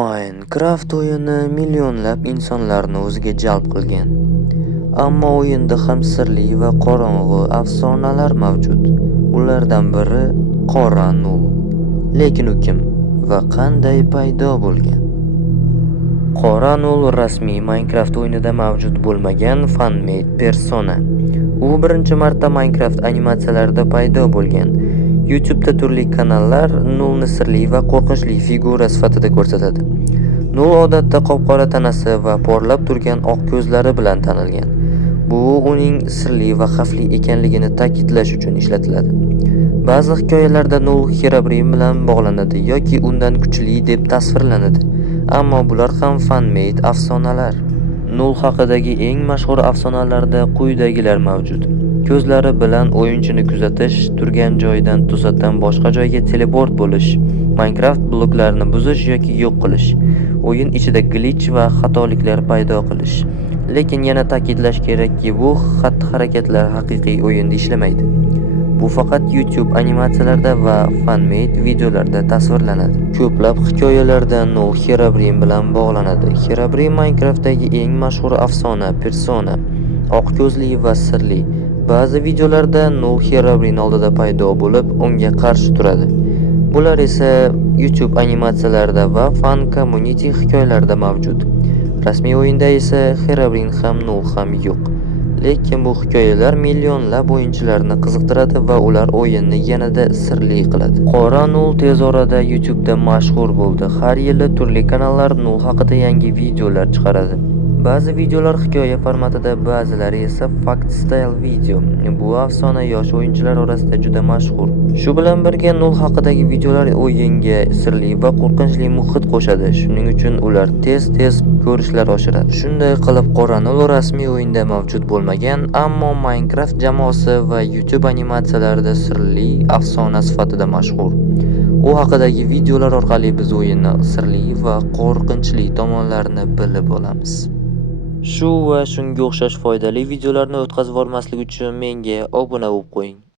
Minecraft o'yini millionlab insonlarni o'ziga jalb qilgan. Ammo o'yinda ham sirli va qorong'u afsonalar mavjud. Ulardan biri Qora Nul. Lekin u kim va qanday paydo bo'lgan? Qora Nul rasmiy Minecraft o'yinida mavjud bo'lmagan fan-made persona. U birinchi marta Minecraft animatsiyalarida paydo bo'lgan. YouTube'da turli kanallar Nulni sirli va qo'rqinchli figura sifatida ko'rsatadi. Nul odatda qop-qora tanasi va porlab turgan oq ko'zlari bilan tanilgan. Bu uning sirli va xavfli ekanligini ta'kidlash uchun ishlatiladi. Ba'zi hikoyalarda Nul Herobrine bilan bog'lanadi yoki undan kuchli deb tasvirlanadi. Ammo bular ham fan-made afsonalar. Nul haqidagi eng mashhur afsonalarda quyidagilar mavjud. Ko'zlari bilan o'yinchini kuzatish, turgan joydan to'satdan boshqa joyga teleport bo'lish, Minecraft bloklarini buzish yoki yo'q qilish, o'yin ichida glitch va xatoliklar paydo qilish. Lekin yana ta'kidlash kerakki, bu xatti-harakatlar haqiqiy o'yinda ishlamaydi. Bu faqat YouTube animatsiyalarida va fan-made videolarda tasvirlanadi. Ko'plab hikoyalarda Nul Herobrine bilan bog'lanadi. Herobrine Minecraftdagi eng mashhur afsona persona, oq ko'zli va sirli. Ba'zi videolarda Nul Herobrine oldida paydo bo'lib, unga qarshi turadi. Bular esa YouTube animatsiyalarida va fan community hikoyalarida mavjud. Rasmiy o'yinda esa Herobrine ham Nul ham yo'q. Lekin bu hikoyalar millionlab o'yinchilarni qiziqtiradi va ular o'yinni yanada sirli qiladi. Qora Nul tez orada YouTube'da mashhur bo'ldi. Har yili turli kanallar Nul haqida yangi videolar chiqaradi. Ba'zi videolar hikoya formatida, ba'zilari esa fact style video. Bu afsona yosh o'yinchilar orasida juda mashhur. Shu bilan birga Nul haqidagi videolar o'yinga sirli va qo'rqinchli muhit qo'shadi. Shuning uchun ular tez ko'rishlar oshiradi. Shunday qilib, Qora Nul rasmiy o'yinda mavjud bo'lmagan, ammo Minecraft jamoasi va YouTube animatsiyalarida sirli afsona sifatida mashhur. U haqidagi videolar orqali biz o'yinni sirli va qo'rqinchli tomonlarini bilib olamiz. Shu va shunga o'xshash foydali videolarni o'tkazib olmaslik uchun menga obuna bo'lib qo'ying.